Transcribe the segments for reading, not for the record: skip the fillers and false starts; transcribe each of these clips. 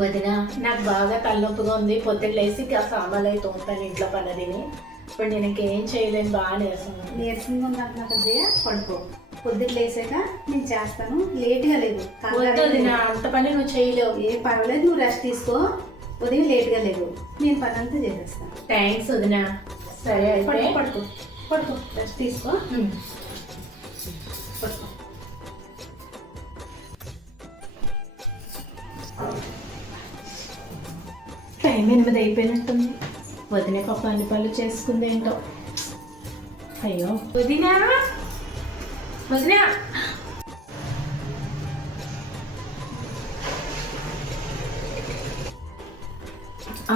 వదిన, నాకు బాగా తలనొప్పిగా ఉంది. పొద్దున్న లేసి సామాన్లు అయితే తోముతాను ఇంట్లో పనదిని. ఇప్పుడు నేను ఇంకేం చేయలేను, బాగా నీరసంగా ఉంది నాకు పడుకో. పొద్దున్న లేసాక నేను చేస్తాను, లేట్గా లేదు. వదిన, అంత పని నువ్వు చేయలేవు. ఏం పర్వాలేదు, నువ్వు రెస్ట్ తీసుకో. ఉదయం లేట్గా లేవు, నేను పని అంతా చేసేస్తాను. థ్యాంక్స్ వదిన. సరే అయితే పడుకో పడుకో, రెస్ట్ తీసుకో. పడుకో. టైం 8 అయిపోయినట్టుంది. వదిన పాప అన్ని పనులు చేసుకుంది ఏంటో. అయ్యో వదినా, వదినా.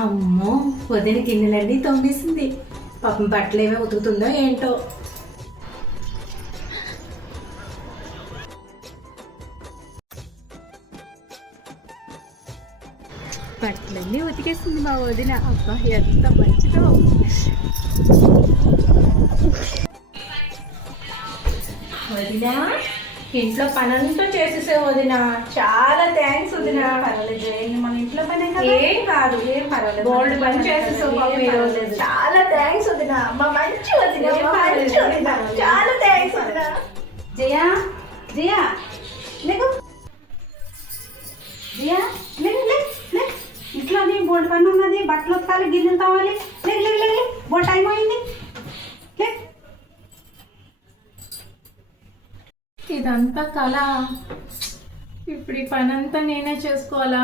అమ్మో, వదిన గిన్నెలన్నీ తోమేసింది. పాపం బట్టలు ఏమో ఉతుకుతుందో ఏంటో. బట్టలన్నీ ఉతికేస్తుంది మా వదిన. అబ్బా ఎంత మంచిదో. వదినా, ఇంట్లో పనంతా చేసేసావు వదిన. చాలా థ్యాంక్స్ వదిన. పర్వాలేదు, మన ఇంట్లో పనే కదా. ఏం కాదు, ఏం పర్వాలేదు. గోల్డ్ పని చేసేసావు పాపం ఈ రోజు. చాలా థ్యాంక్స్ వదిన. మా మంచి వదిన, మా మంచి వదిన. చాలా థ్యాంక్స్ వదిన. జయా, జయా లేకు. జయా లేదు, లేదు, లేదు. ఇంట్లో నీ బోల్డ్ పని ఉన్నది, బట్టలు ఉతకాలి, గిన్నెలు తావాలి. లేదు, లేదు, లేదు, బోల్ టైం అయింది. లేదు. ఇదంతా కళ. ఇప్పుడు ఈ పని అంతా నేనే చేసుకోవాలా?